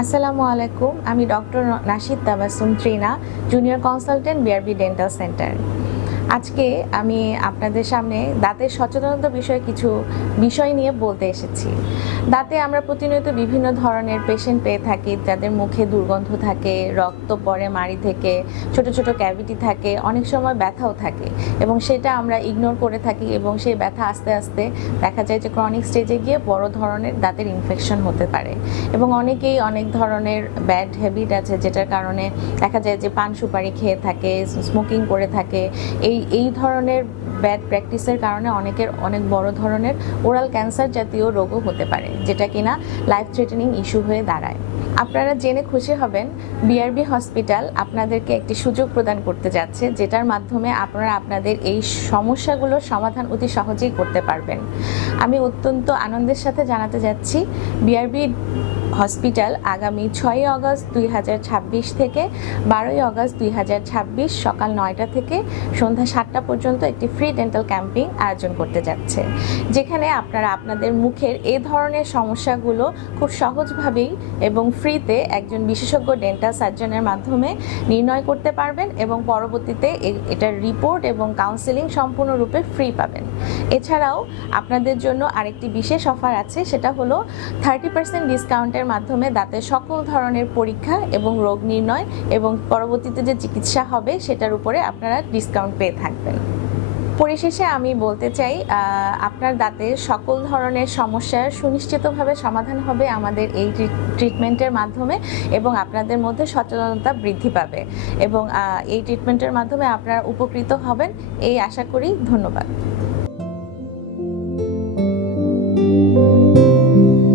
আসসালামু আলাইকুম। আমি doctor nasheed Tabassum Trina, junior consultant BRB dental centre. আজকে আমি আপনাদের সামনে দাঁতের সচেতনতা বিষয়ে কিছু বিষয় নিয়ে বলতে এসেছি। দাঁতে আমরা প্রতিনিয়ত বিভিন্ন ধরনের পেশেন্ট পেয়ে থাকি, যাদের মুখে দুর্গন্ধ থাকে, রক্ত পড়ে মাড়ি থেকে, ছোট ছোট ক্যাভিটি থাকে, অনেক সময় ব্যথাও থাকে এবং সেটা আমরা ইগনোর করে থাকি এবং সেই ব্যথা আস্তে আস্তে দেখা যায় যে ক্রনিক স্টেজে গিয়ে বড় ধরনের দাঁতের ইনফেকশন হতে পারে। এবং অনেকেই অনেক ধরনের ব্যাড হ্যাবিট আছে, যেটার কারণে দেখা যায় যে পান সুপারি খেয়ে থাকে, স্মোকিং করে থাকে। এই ধরনের ব্যাড প্র্যাকটিসের কারণে অনেকের অনেক বড় ধরনের ওরাল ক্যান্সার জাতীয় রোগও হতে পারে, যেটা কিনা লাইফ থ্রেটেনিং ইস্যু হয়ে দাঁড়ায়। আপনারা জেনে খুশি হবেন, বিআরবি হসপিটাল আপনাদেরকে একটি সুযোগ প্রদান করতে যাচ্ছে, যেটার মাধ্যমে আপনারা আপনাদের এই সমস্যাগুলোর সমাধান অতি সহজেই করতে পারবেন। আমি অত্যন্ত আনন্দের সাথে জানাতে যাচ্ছি, বিআরবি হসপিটাল আগামী 6 আগস্ট 2026 থেকে 12 আগস্ট 2026 সকাল 9টা থেকে সন্ধ্যা 7টা পর্যন্ত একটি ফ্রি ডেন্টাল ক্যাম্পিং আয়োজন করতে যাচ্ছে, যেখানে আপনারা আপনাদের মুখের এই ধরনের সমস্যাগুলো খুব সহজভাবেই এবং ফ্রিতে একজন বিশেষজ্ঞ ডেন্টাল সার্জনের মাধ্যমে নির্ণয় করতে পারবেন এবং পরবর্তীতে এটার রিপোর্ট এবং কাউন্সেলিং সম্পূর্ণরূপে ফ্রি পাবেন। এছাড়াও আপনাদের জন্য আরেকটি বিশেষ অফার আছে, সেটা হলো 30% ডিসকাউন্টের মাধ্যমে দাঁতের সকল ধরনের পরীক্ষা এবং রোগ নির্ণয় এবং পরবর্তীতে যে চিকিৎসা হবে সেটার উপরে আপনারা ডিসকাউন্ট পেয়ে থাকবেন। পরিশেষে আমি বলতে চাই, আপনার দাঁতের সকল ধরনের সমস্যার সুনিশ্চিতভাবে সমাধান হবে আমাদের এই ট্রিটমেন্টের মাধ্যমে এবং আপনাদের মধ্যে সচেতনতা বৃদ্ধি পাবে এবং এই ট্রিটমেন্টের মাধ্যমে আপনারা উপকৃত হবেন এই আশা করি। ধন্যবাদ।